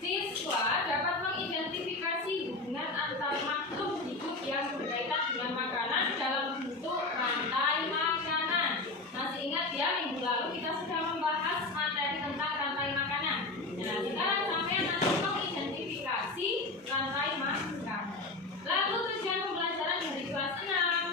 Siswa dapat mengidentifikasi hubungan antar makhluk hidup yang berkaitan dengan makanan dalam bentuk rantai makanan. Masih ingat ya, minggu lalu kita sudah membahas materi tentang rantai makanan. Nah, sekarang sampai nanti mengidentifikasi rantai makanan. Lalu tujuan pembelajaran dari kelas 6. Nah,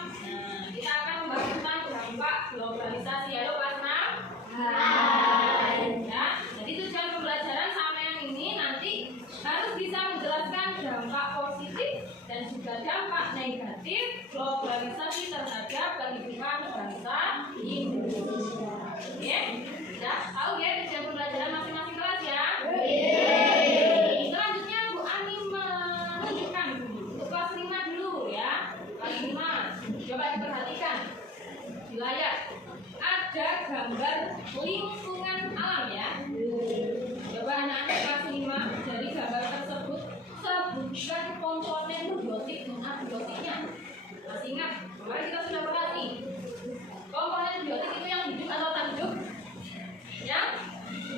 kita akan membahas tentang dampak globalisasi. Halo kelas 6. Hai. Ya, jadi tujuan pembelajaran sama yang ini nanti harus bisa menjelaskan dampak positif dan juga dampak negatif globalisasi terhadap kehidupan bangsa Indonesia. Oke? Ya, tahu ya tujuan pembelajaran masing-masing kelas ya? Selanjutnya Bu Ani menunjukkan untuk kelas 5 dulu ya. Kelas 5. Coba diperhatikan di layar. Ada gambar lingkungan alam ya. Coba anak-anak kelas 5 dari gambar tersebut sebutkan komponen biotik dan abiotiknya. Masih ingat? Kemarin kita sudah bahas nih. Komponen biotik itu yang hidup atau tak hidup? Yang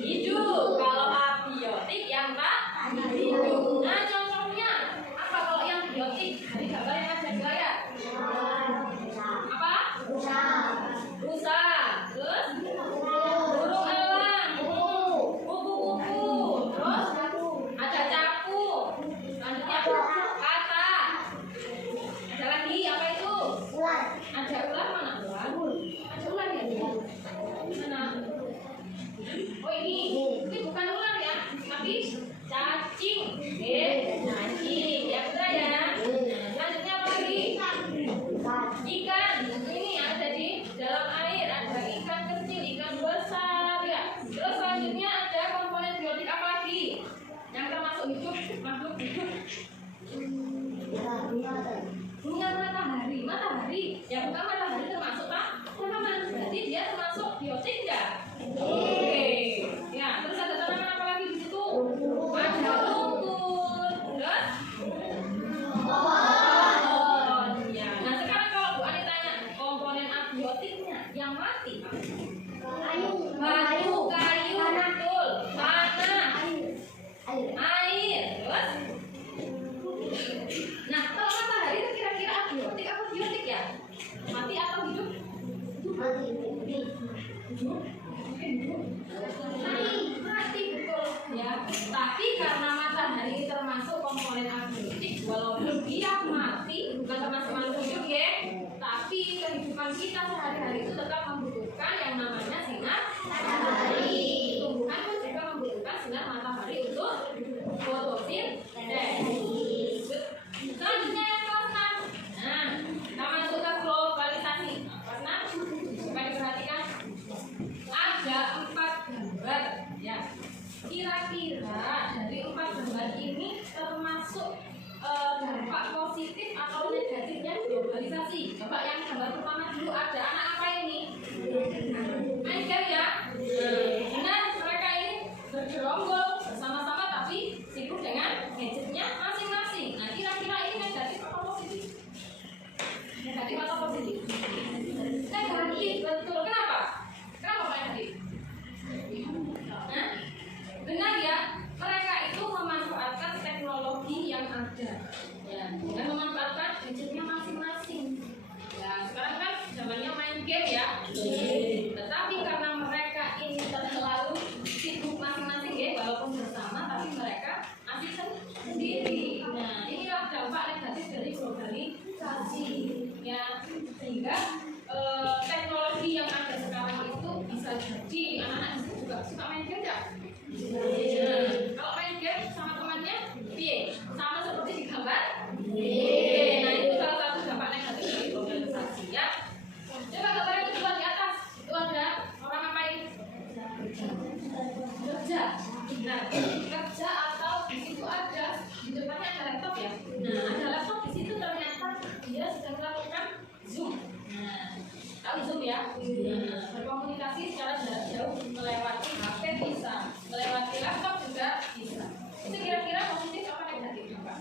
hidup. Kalau abiotik yang tak hidup. Nah, contohnya apa kalau yang biotik? Dari gambar yang ada di layar. Apa? Rusa. Terus burung elang, kupu-kupu, terus ada capung, selanjutnya kata, ada lagi apa itu? Ada ular, mana ular? Ada ular ya? Mana? Oh ini bukan ular ya, tapi cacing, cacing, ya betul ya. Selanjutnya apa lagi? Ikan, ini ada di dalam air, ada ikan kecil, ikan besar ya. Terus selanjutnya ada komponen biotik apa lagi? Yang termasuk hidup, makhluk hidup. Bunga matahari, ya bukan matahari termasuk Pak? Tanaman, berarti dia termasuk biotik enggak? Oke. Ya, terus ada tanaman apa lagi di situ? Ada rumput, terus yang mati. Kayu, betul. Tanah, air, terus. Nah, kalau matahari itu kira-kira abiotik apa biotik ya? Mati atau hidup? Mati, betul. Ya. Tapi karena matahari termasuk komponen abiotik, walaupun dia mati, bukan termasuk makhluk hidup ya. Tapi kehidupan kita sehari-hari itu tetap membutuhkan yang namanya sinar matahari. Tumbuhan pun juga membutuhkan sinar matahari untuk fotosintesis. Selanjutnya yang kelas 6. Nah, kita masuk ke globalisasi. Kelas 6, coba diperhatikan. Ada 4 gambar ya. Kira-kira dari 4 gambar ini termasuk dampak positif atau negatifnya globalisasi. Coba yang gambar pertama dulu, ada anak apa ini? Main game ya? Benar, mereka ini bergerombol bersama-sama tapi sibuk dengan gadgetnya masing-masing. Nah, kira-kira ini negatif atau positif? Negatif atau positif? Negatif, betul. Kenapa? Kenapa negatif? Nah, benar ya, mereka itu memanfaatkan teknologi yang ada ya, dan memanfaatkan gadgetnya masing-masing ya. Sekarang kan zamannya main game ya, tetapi karena mereka ini terlalu sibuk masing-masing ya, walaupun bersama tapi mereka masih sendiri. Nah, inilah dampak negatif dari globalisasi ya, sehingga teknologi yang ada sekarang itu bisa jadi anak-anak di sini juga suka main game ya. Kalau main game sama temannya, sama seperti di gambar. Nah, itu salah satu dampak negatif dari globalisasi ya. Coba gambar yang kedua di atas, itu ada orang ngapain? Kerja. Nah, kerja atau di situ ada, di depannya ada laptop ya. Nah, ada laptop di situ ternyata dia sedang melakukan Zoom. Nah, tahu Zoom ya? Berkomunikasi secara jarak jauh melewati HP bisa, melewati laptop juga bisa. Itu kira-kira positif apa negatif, Pak?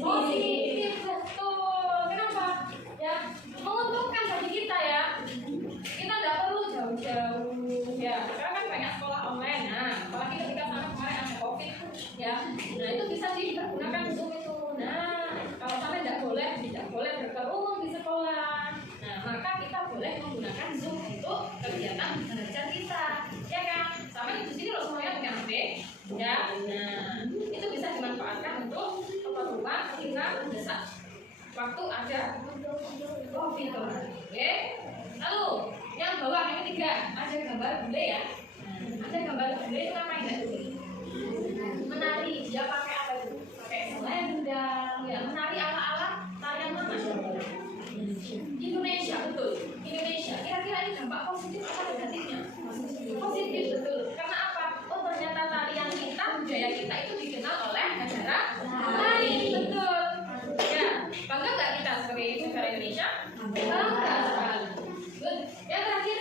Positif, betul. Kenapa? Ya, menguntungkan bagi kita ya. Kita tidak perlu jauh-jauh ya. Sekarang kan banyak sekolah online. Nah, apalagi ya. Nah itu bisa dipergunakan Zoom itu. Nah kalau sampai tidak boleh berkerumun di sekolah. Nah maka kita boleh menggunakan Zoom untuk kegiatan belajar kita, ya kan? Sama di sini loh semuanya pakai HP, ya. Nah itu bisa dimanfaatkan untuk keperluan ketika mendesak waktu ada COVID. Oke. Lalu yang bawah yang ketiga ada gambar bule ya. Ada gambar bule itu ngapain ya? Menari. Dia pakai apa itu? Pakai selendang. Ya, menari ala-ala tarian mana? Indonesia, betul. Indonesia. Kira-kira ini dampak positif apa negatifnya? Positif, betul. Karena apa? Oh ternyata tarian kita, budaya kita itu dikenal oleh negara lain, betul. Ya, bangga nggak kita sebagai negara Indonesia? Bangga sekali. Good. Yang terakhir,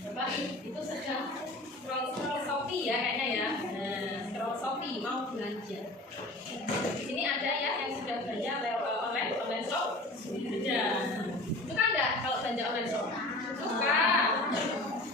coba itu sedang scroll Shopee ya kayaknya ya. Nah, scroll Shopee mau belanja. Di sini ada ya yang sudah belanja online shop. Ada. Suka nggak kalau belanja online shop? Suka.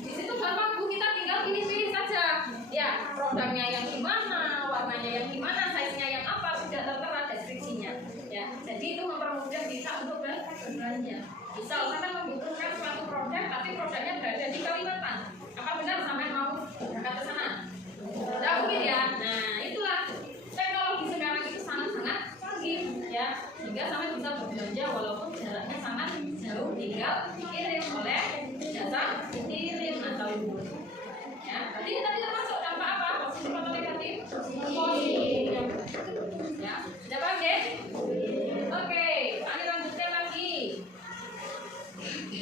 Di situ gampang Bu, kita tinggal pilih-pilih saja. Ya, produknya yang gimana, warnanya yang gimana, size-nya yang apa, sudah tertera deskripsinya. Ya, jadi itu mempermudah kita untuk berbelanja. Misal sampai membutuhkan suatu produk, tapi produknya berada di Kalimantan. Apa benar sampai mau berangkat ke sana? Tidak mungkin ya. Nah, itulah teknologi sekarang itu sangat-sangat canggih ya, sehingga sampai bisa berbelanja walaupun jaraknya sangat jauh, tinggal dikirim oleh jasa kirim atau ibu. Ya, berarti tadi termasuk dampak apa? Positif atau negatif? Positif. Ya, sudah paham ya? Oke, mari lanjutkan lagi.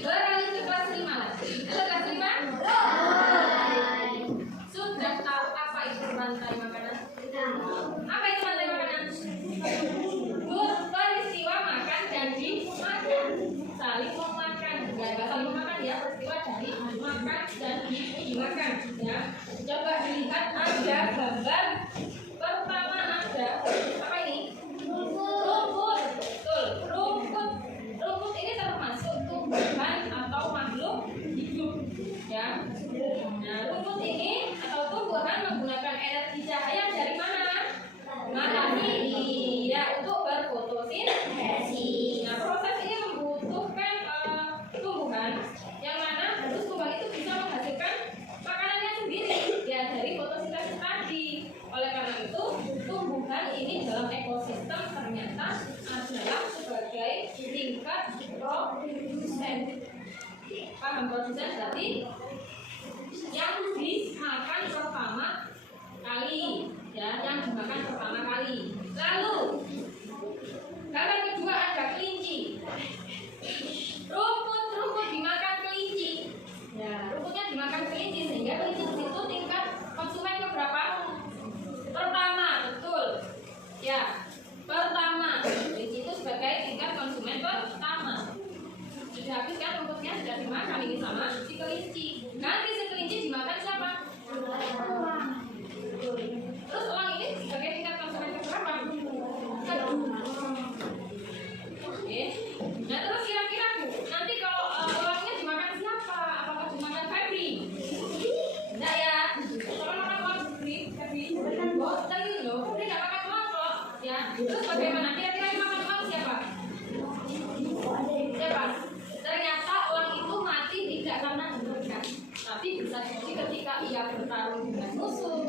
Beralih ke kelas 5 lagi. Halo kelas 5? Sudah tahu apa itu rantai makanan? Apa itu rantai makanan? Peristiwa makan dan dimakan. Saling memakan. Enggak saling memakan ya, peristiwa dari makan dan dimakan ya. Coba dilihat ada gambar. Pertama ada apa ini? Rumput. Betul, rumput. Rumput ini termasuk tumbuhan atau makhluk hidup ya. Nah, rumput ini atau tumbuhan menggunakan energi cahaya dari mana? Matahari ya, untuk berfotosintesis. Nah, proses ini membutuhkan tumbuhan yang mana harus tumbuhan itu bisa menghasilkan makanannya sendiri ya dari fotosintesis tadi. Oleh karena itu, tumbuhan ini dalam ekosistem ternyata adalah sebagai tingkat produsen. Paham produsen berarti yang dimakan pertama kali ya, yang dimakan pertama kali. Lalu gambar kedua ada kelinci. Rumput dimakan kelinci. Ya, rumputnya dimakan kelinci sehingga kelinci itu tingkat konsumen keberapa? Pertama, betul. Ya, pertama. Kelinci itu sebagai tingkat konsumen pertama. Sudah habis kan rumputnya, sudah dimakan ini sama si kelinci. Nanti si kelinci dimakan siapa? Terus elang ini sebagai tingkat konsumen keberapa? Kedua. Oke. Nah terus kira-kira Bu, nanti kalau elangnya dimakan siapa? Apakah dimakan Febri? Enggak ya. Kalau makan elang Febri bosan loh. Febri nggak makan elang kok. Ya. Terus bagaimana? Kira-kira yang makan elang siapa? Siapa? Ternyata elang itu mati tidak karena dimakan, tapi bisa jadi ketika ia bertarung dengan musuh,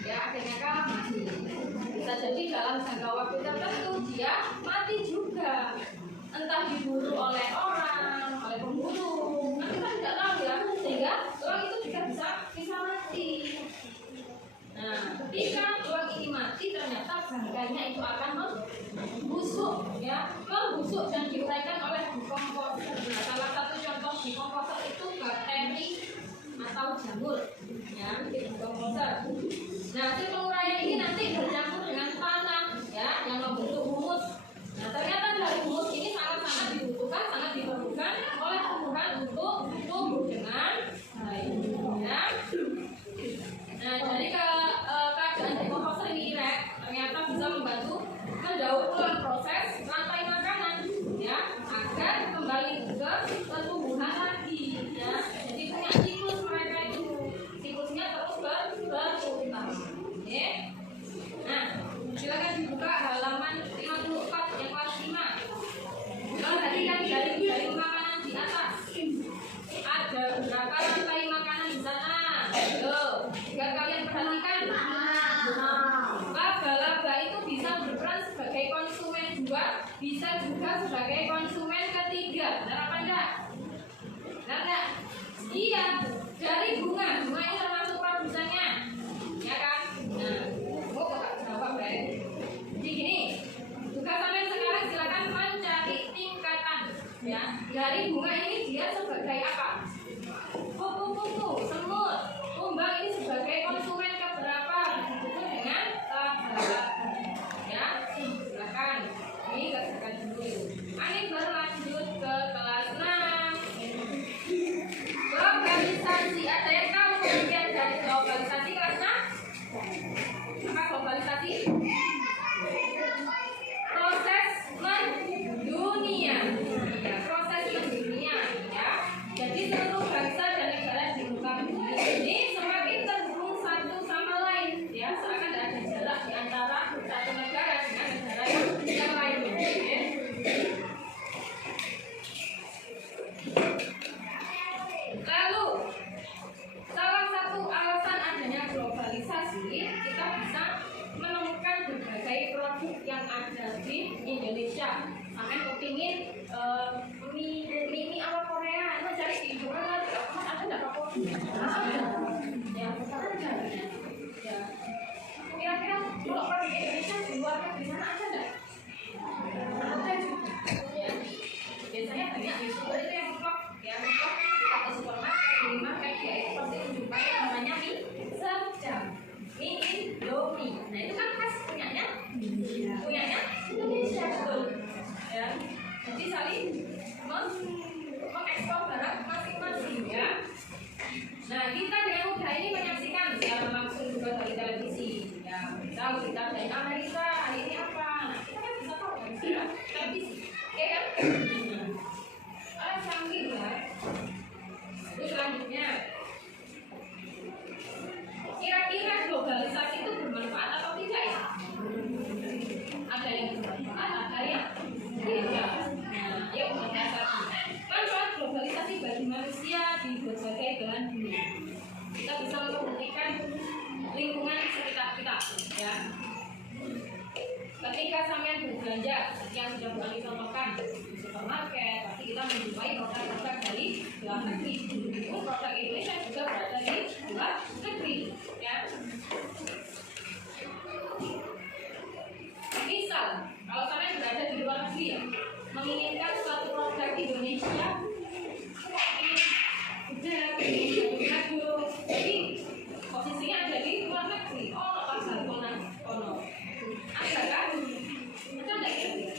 ya akhirnya kalah mati. Bisa jadi dalam jangka waktu tertentu dia mati juga, entah diburu oleh orang, oleh pemburu. Nah, kita tidak tahu ya, sehingga elang itu juga bisa mati. Nah, ketika elang ini mati, ternyata bangkainya itu akan membusuk, ya, membusuk dan diuraikan oleh dekomposer. Nah, salah satu contoh dekomposer itu bakteri atau jamur, ya, dekomposer. Nah, hasil penguraian ini nanti bercampur dengan tanah, ya, yang membentuk humus. Nah, ternyata dari humus ini sangat-sangat dibutuhkan, sangat diperlukan oleh tumbuhan untuk tumbuh dengan baik, ya. Nah, dari keadaan dekomposer ini ternyata bisa membantu mendaur ulang proses rantai makanan, ya, agar kembali ke tumbuhan lagi, ya. Jadi punya siklus mereka itu, siklusnya terus berputar, ya. bisa juga sebagai konsumen ketiga. Benar apa enggak? Benar enggak? Iya, dari bunga ini termasuk produsennya, ya kan? Nah, kok jawab ya? Jadi gini, juga kalian sekarang silakan mencari tingkatan, ya. Dari bunga ini dia sebagai apa? Kupu-kupu, semut, kumbang ini sebagai konsumen keberapa? Disebut dengan keberapa, ya. Silakan, ini kerjakan dulu. Ini berlanjut ke kelas 6. Globalisasi, ada yang tahu bagian dari globalisasi kelasnya? Apa globalisasi? Proses mendunia, ya, proses mendunia, ya. Jadi seluruh bangsa dan negara di muka bumi ini semakin terhubung satu sama lain, ya. Seakan ada jarak di antara satu negara dengan negara yang lain. Ya. Lalu salah satu alasan adanya globalisasi, kita bisa menemukan berbagai produk yang ada di Indonesia. Kalian kepingin mie ala Korea, itu cari di Indonesia, ada nggak apa? Ada. Ya, ada. Ya. Kira-kira kalau produk Indonesia di luar negeri sana ada nggak? Ada juga. Ya. Biasanya banyak di super itu yang mentok, ya mentok kita ke supermarket, minimarket, ya itu pasti menjumpai namanya mie sedap, mie Indomie. Nah itu kan khas punyanya Indonesia, betul. Ya, jadi saling mengekspor barang masing-masing, ya. Nah kita dengan mudah ini menyaksikan secara langsung juga dari televisi, ya. Misal kita dari Amerika hari ini apa, nah, kita kan bisa tahu dari televisi, oke kan? Canggih, ya. Terus selanjutnya, kira-kira globalisasi itu bermanfaat atau tidak, ya? Ada yang bermanfaat, ada yang tidak. Nah, yuk kita lihat manfaat globalisasi bagi manusia di berbagai belahan bumi. Kita bisa memperhatikan lingkungan sekitar kita, ya. Ketika sampean berbelanja, yang sudah kami contohkan di supermarket, pasti kita menjumpai produk-produk dari luar negeri. Produk Indonesia juga berada di luar negeri, ya. Misal, kalau kalian berada di luar negeri, ya, menginginkan suatu produk Indonesia, jadi posisinya ada di luar negeri. Oh, pasar kono. Ada kan? Ada nggak kira-kira?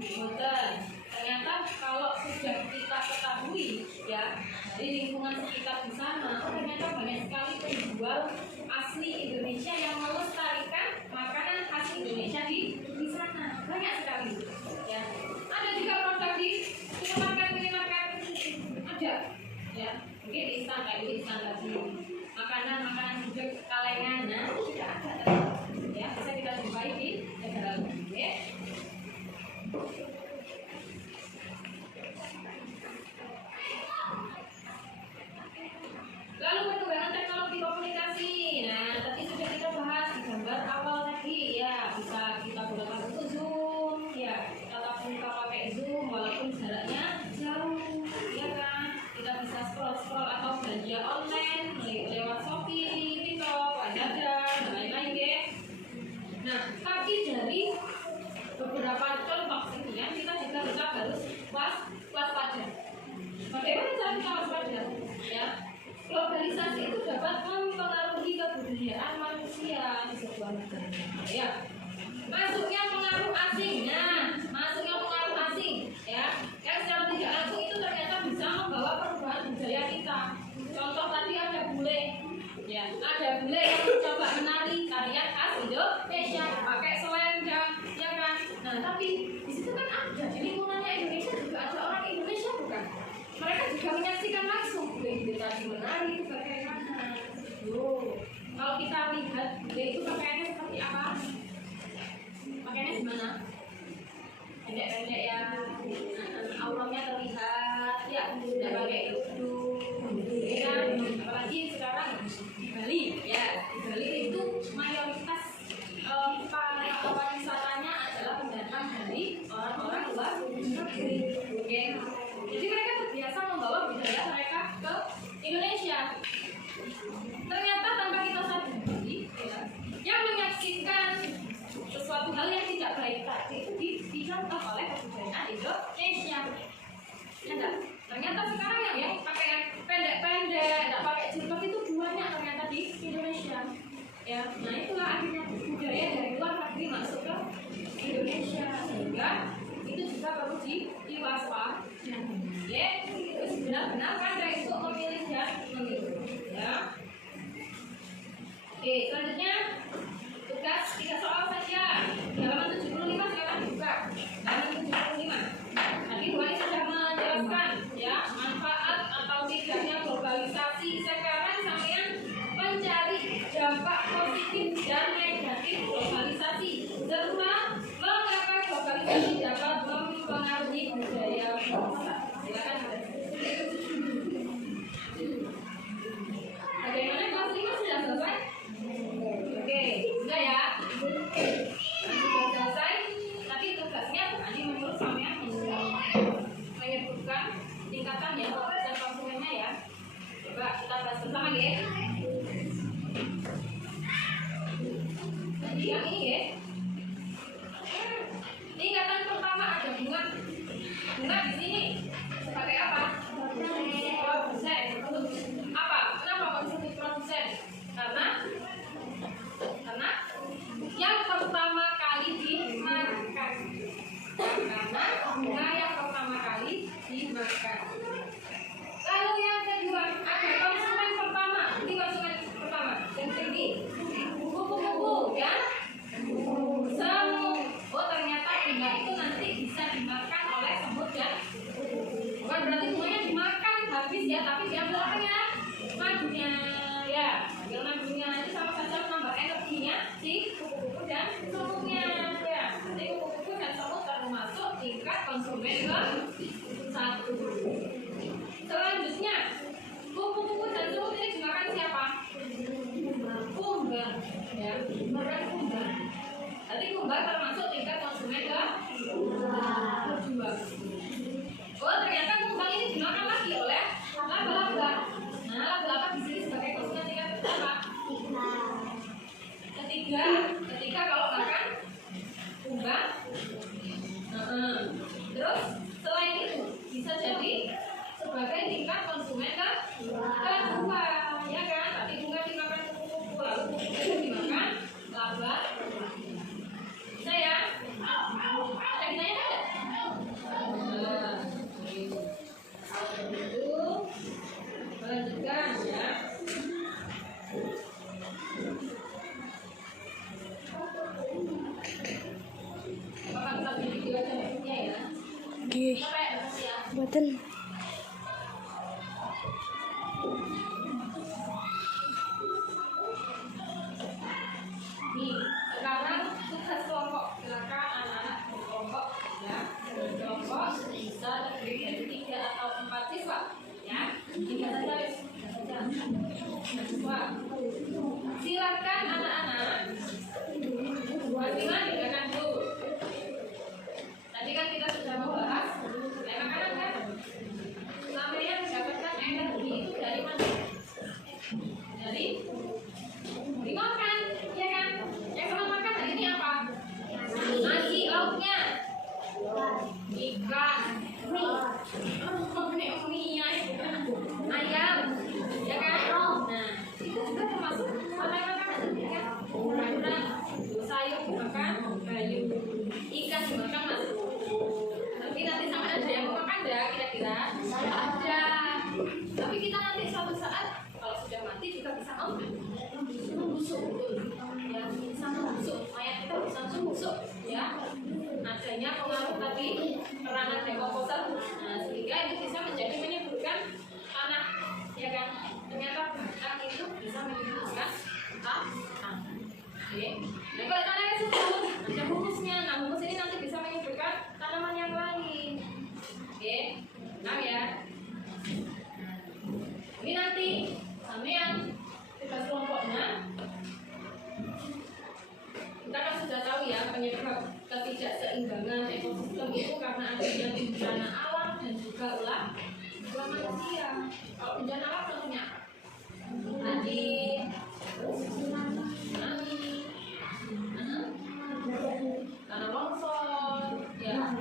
Betul. Ternyata kalau sudah kita ketahui, ya, dari lingkungan sekitar di sana, ternyata banyak sekali penjual asli Indonesia yang melestarikan makanan khas Indonesia di sana. Banyak sekali, ya. Ada juga produk di minimarket, ada, ya. Mungkin instan kayak instan tadi, makanan juga kalengan, nah, tidak ada. Ya, bisa kita jumpai di negara lain, ya. Lalu perkembangan teknologi komunikasi. Nah, tadi sudah kita bahas di gambar awal tadi, ya. Bisa kita gunakan untuk Zoom, ya. Kita tatap muka pakai Zoom walaupun jaraknya jauh, ya kan. Kita bisa scroll atau belanja online lewat Shopee, TikTok, Lazada, dan lain-lain, ya. Nah, tapi dari beberapa contoh sekian kita juga harus waspada. Bagaimana cara kita waspada? Ya, globalisasi itu dapat mempengaruhi kebudayaan manusia di sebuah negara. Ya, masuknya pengaruh asing. Nah, masuknya pengaruh asing, ya, yang secara tidak langsung itu ternyata bisa membawa perubahan budaya kita. Contoh tadi ada bule. Ya, ada bule yang mencoba menari tarian khas Indonesia pakai selendang, ya kan? Nah, tapi di situ kan ada di lingkungannya Indonesia juga ada orang Indonesia, bukan? Mereka juga menyaksikan langsung bule itu tadi menari itu bagaimana. Kalau kita lihat bule itu pakaiannya seperti apa? Pakaiannya gimana? Pendek-pendek, ya, auratnya terlihat, ya, tidak pakai kerudung, ya. Apalagi sekarang di Bali, ya, di Bali itu mayoritas para wisatanya adalah pendatang dari dicontoh oleh kebudayaan Indonesia. Ya enggak? Ternyata sekarang yang pakai pendek-pendek, nggak pakai jilbab itu banyak ternyata di Indonesia. Ya, nah itulah akhirnya budaya dari luar negeri masuk ke Indonesia, sehingga itu juga perlu diwaspadai. Ya, terus benar-benar pandai untuk memilih dan memilih. Ya. Oke, selanjutnya tugas 3 soal saja. Di halaman 75 sekarang buka. Halaman 75. Tadi Bu Ali sudah menjelaskan ya manfaat atau tidaknya globalisasi. Sekarang sampean mencari dampak positif dan negatif globalisasi serta mengapa globalisasi dapat mempengaruhi budaya bangsa. Silakan. Bagaimana kelas 5 sudah selesai? Oke, sudah ya. Sudah selesai. Nanti tugasnya Adi menurut sampean menyebutkan tingkatan ya dan konsumennya ya. Coba kita bahas bersama ya. Jadi yang ini ya. Tingkatan pertama ada bunga. Bunga di sini sebagai apa? Produsen. Apa? Kenapa kok disebut produsen? Karena yang pertama kali dimakan. Karena bunga yang pertama kali dimakan. Lalu yang kedua ada konsumen pertama. Ini konsumen pertama yang tinggi. Kupu-kupu ya. Semut. Oh ternyata bunga itu nanti bisa dimakan oleh semut ya. Bukan berarti bunganya dimakan habis ya, tapi diambil apa ya? Madunya ya. Ambil madunya itu sama saja menambah energinya si kupu-kupu dan semutnya ya. Jadi kupu-kupu dan semut termasuk tingkat konsumen ke 1. Selanjutnya kupu-kupu dan semut ini dimakan siapa? Kumbang ya, dimakan kumbang. Jadi kumbang termasuk tingkat konsumen ke 2. Oh ternyata kumbang ini dimakan lagi oleh laba-laba. Nah laba-laba di sini sebagai konsumen tingkat berapa? Ketiga kalau makan kumbang. Terus selain itu bisa jadi sebagai tingkat konsumen kedua, ya kan? Tapi bunga dimakan kupu-kupu, lalu kupu-kupu dimakan laba. Bisa ya? Ada yang tanya nggak? Itu lanjutkan ya. Apakah kita punya video aja ya? Oke. Betul. Nih, sekarang tugas kelompok. Silakan anak-anak berkelompok ya. Berkelompok bisa terdiri dari 3 atau 4 siswa ya. 3 saja. Siswa. Silakan anak-anak masing-masing dengarkan dulu. Tadi kan kita sudah membahas makanan kan? Sampai mendapatkan energi itu dari mana? Dari dimakan, ya kan? Yang sama makan hari ini apa? Nasi, lauknya ikan, mie ayam, ya kan? Nah, itu juga termasuk makanan ya kan? Sayuran, sayur dimakan, kayu, ikan dimakan mas. Tapi nanti sama ada yang mau makan enggak kira-kira? Ada. Tapi kita nanti suatu saat kalau sudah mati juga bisa membusuk, ya bisa membusuk, mayat kita bisa membusuk, ya. Adanya pengaruh tadi peranan dekomposer, nah sehingga itu bisa menjadi menimbulkan tanah, ya kan? Ternyata batang itu bisa menimbulkan tanah. Oke. Nah kalau tanahnya subur, ada humusnya. Nah humus ini nanti bisa menimbulkan tanaman yang lain. Oke, nah ya. Ini nanti sampean tugas kelompoknya kita kan sudah tahu ya penyebab ketidakseimbangan ekosistem itu karena adanya bencana alam dan juga ulah manusia. Kalau bencana alam contohnya banjir, tsunami, tanah longsor, ya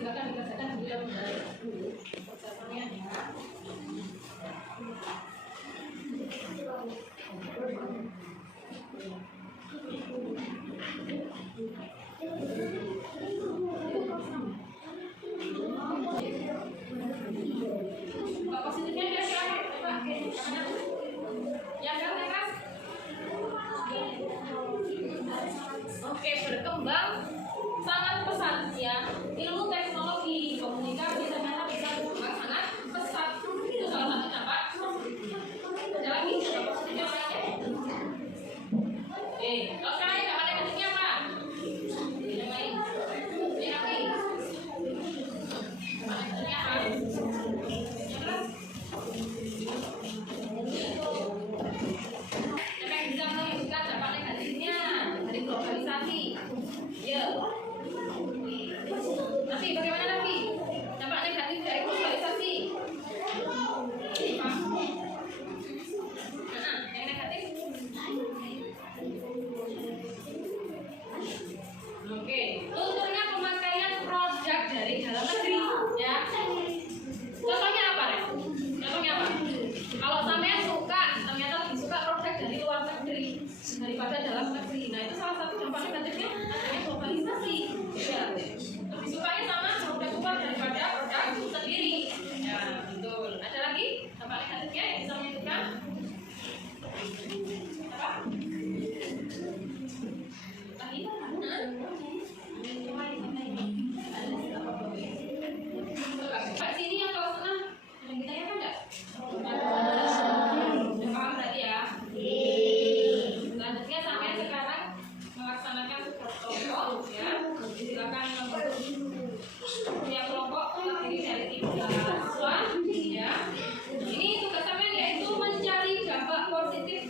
Silakan dikerjakan dulu yang dulu persiapannya ya. Pak positifnya dia siapa? Coba yang kan? Oke, berkembang sangat pesat ya. Ilmu teknologi komunikasi ternyata bisa berkembang sangat pesat. Itu salah satu dampak. Ada lagi dampak positifnya apa ya? Oke, dampak negatifnya apa? Yang lain. Yang lain. Dampak negatifnya apa? Yang keras. Yang bisa menunjukkan dampak negatifnya dari globalisasi. Ya. Nanti bagaimana lagi? Dampak negatif dari globalisasi. Yang negatif. Oke, tentunya pemakaian produk dari dalam negeri, ya. Contohnya apa, Ren? Contohnya apa? Kalau sampean suka, ternyata lebih suka produk dari luar negeri daripada dalam negeri. Nah, itu salah satu dampak negatifnya adanya globalisasi. Ya. Lebih sukanya sama produk luar daripada produk sendiri. Ya, betul. Ada lagi dampak negatifnya yang bisa menentukan? Apa? Lagi? Pak sini yang kalau senang ada yang ditanyakan enggak? Udah paham berarti ya? Selanjutnya sampai sekarang melaksanakan protokol ya. Silakan membentuk setiap kelompok terdiri dari 3 siswa ya. Ini tugas sampean yaitu mencari dampak positif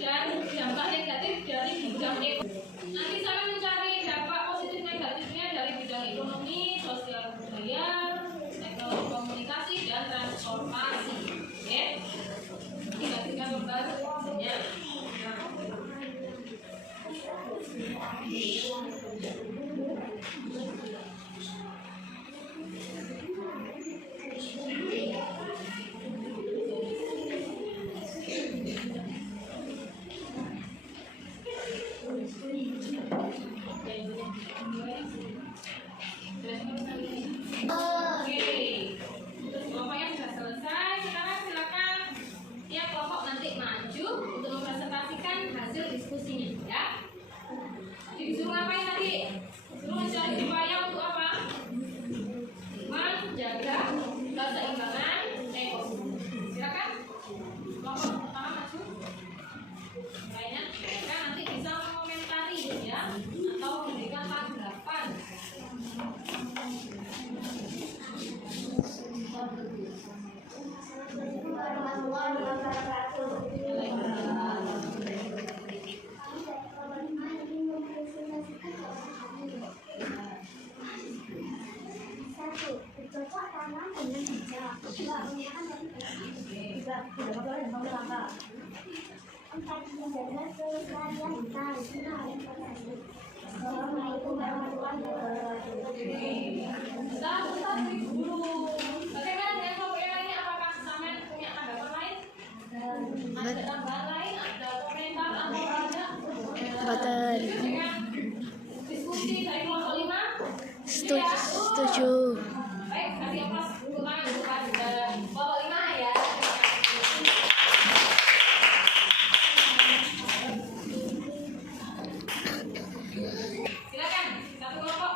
dan dampak negatif dari bidang ekonomi. Nanti saya mencari dampak positif negatifnya dari bidang ekonomi, sosial budaya, teknologi komunikasi dan transformasi. Oke. Kita membahas ya. Oke, kelompoknya sudah selesai. Sekarang silakan tiap kelompok nanti maju untuk mempresentasikan hasil diskusinya, ya. Disuruh ngapain tadi? Disuruh mencari upaya untuk apa? Menjaga keseimbangan ekosistem. Silakan kelompok pertama maju. Lainnya, mereka nanti bisa mengomentari ya, atau memberikan tanggapan. Cocok tanam dengan hijau. Empat menjaga kelestarian hutan. Assalamualaikum warahmatullahi wabarakatuh. Bentar dulu. Bagaimana dengan kelompok yang lainnya? Apakah sampean punya tanggapan lain? Ada tambahan lain? Ada komentar atau ada? Betul. Dengan diskusi dari kelompok 5? Setuju. Baik, kasih aplaus untuk tangan untuk kelompok 5 ya. Silakan, satu kelompok.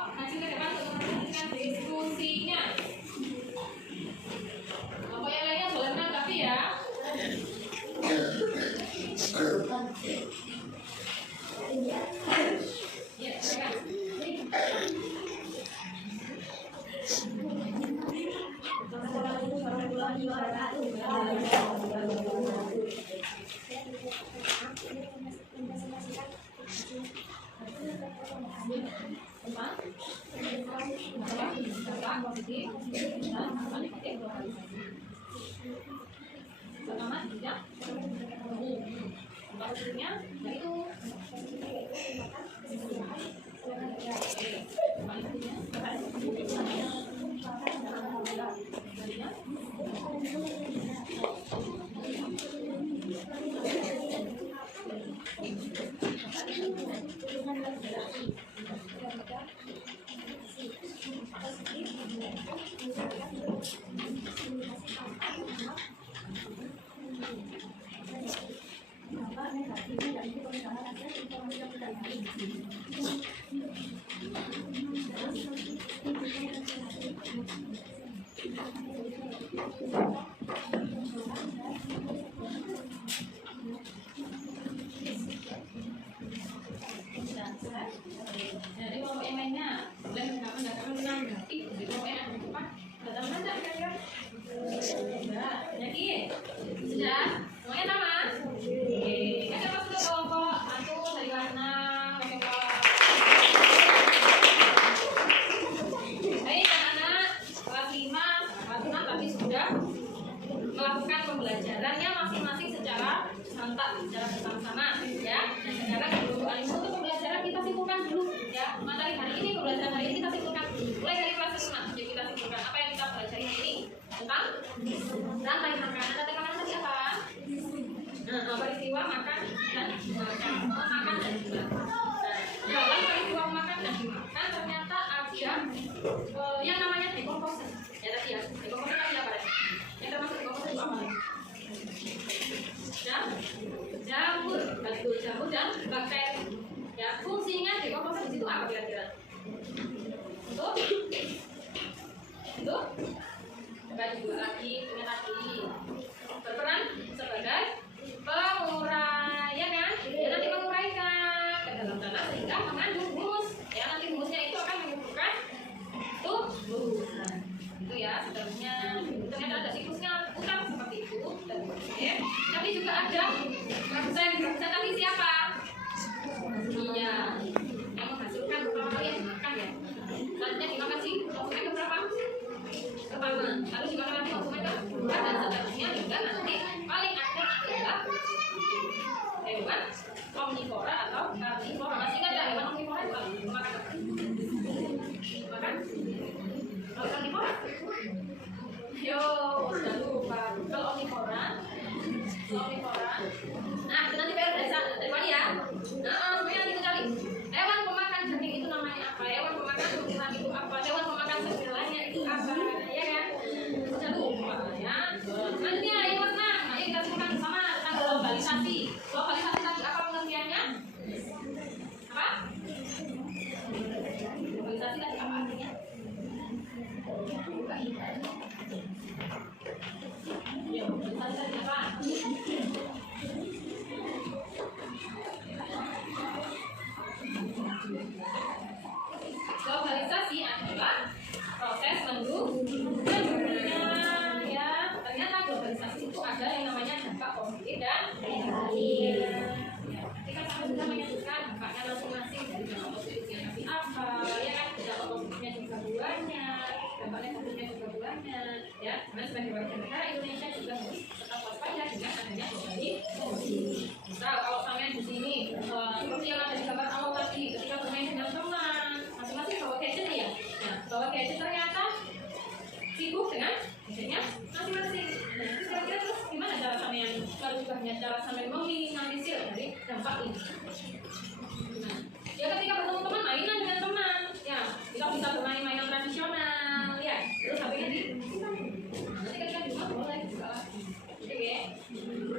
Empat. Berapa positif dan apa negatif globalisasi. Pertama tidak empat positifnya yaitu jadi kalau yang lainnya boleh mendapat berarti jadi kalau yang ada depan datang mana kira-kira sudah yakin sudah semuanya sama kan apa sudah kelompok satu dari kelas 6 kelompok baik anak-anak kelas 5 tadi sudah melakukan pembelajarannya masing-masing secara serentak secara bersama-sama ya. Nah sekarang kebutuhan untuk pembelajaran kita simpulkan dulu ya. Materi hari ini pembelajaran hari ini kita simpulkan mulai dari kelas 5. Jadi kita simpulkan apa yang kita pelajari hari ini tentang rantai makanan. Rantai makanan tadi apa? Nah, peristiwa makan dan dimakan. Makan dan dimakan. Nah, dalam peristiwa makan dan dimakan ternyata ada yang namanya dekomposisi. Ya tadi ya. Dekomposisi tadi apa? Yang termasuk dekomposisi itu apa? Jamur, betul, jamur dan bakteri. Ya, fungsinya dekomposisi itu apa kira-kira? Untuk bagi dua lagi, punya tadi berperan sebagai penguraian ya, nanti menguraikan ke dalam tanah sehingga mengandung humus. Ya, nanti humusnya itu akan menyebabkan tumbuhan. Itu ya, sebenarnya ternyata ada siklusnya putar seperti itu dan ya. Tapi juga ada produsen tadi siapa? Iya, yang menghasilkan pertama kali yang dimakan ya. Selanjutnya dimakan sih konsumen keberapa? Pertama, lalu juga nanti konsumen kedua dan seterusnya hingga nanti paling akhir adalah hewan omnivora atau karnivora. Masih nggak ada hewan omnivora itu makan apa? Makan? Kalau karnivora? Yo, sudah lupa. Kalau omnivora, nah itu nanti PR dari Wali ya. Nah, semuanya nanti kita cari. Hewan pemakan daging itu namanya apa? Hewan pemakan turunan itu apa? Hewan pemakan sebenarnya itu apa? Ya kan? Sudah lupa ya. Selanjutnya yang mana? Ayo kita sebutkan bersama tentang globalisasi. Globalisasi tadi apa pengertiannya? Apa? Globalisasi tadi apa artinya? Ya, globalisasi tadi apa? Globalisasi adalah proses mendunia ya. Ternyata globalisasi itu ada yang namanya dampak positif dan negatif. Ketika kami sudah menyebutkan dampaknya masing-masing dari dampak positifnya nanti apa, ya kan? Dampak positifnya juga banyak, dampak negatifnya juga banyak, ya. Karena sebagai warga negara Indonesia juga harus tetap waspada dengan adanya globalisasi. Nah, kalau sampai di sini, seperti yang ada di gambar awal tadi, ketika bermain dengan teman, masing-masing bawa gadget ya. Nah, bawa gadget ternyata sibuk dengan gadgetnya masing-masing. Nah, terus kira-kira terus gimana cara sampean? Kalau juga hanya cara sampean meminimalisir dari dampak ini. Nah, ya ketika bertemu teman, mainan dengan teman, ya kita bisa bermain mainan tradisional, ya. Terus HP-nya di nanti ketika di rumah boleh juga lah. Oke.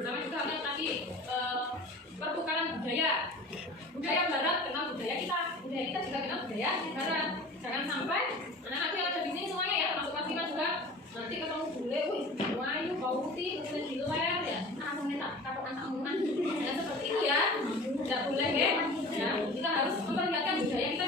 Sama juga ada tadi pertukaran budaya barat kenal budaya kita juga kenal budaya barat. Jangan sampai anak-anak yang ada di sini semuanya ya termasuk kelas 5 juga nanti ketemu bule, wih wayu bau putih kemudian di luar ya aku minta katokan kamuan dan seperti itu ya tidak boleh ya kita harus memperlihatkan budaya kita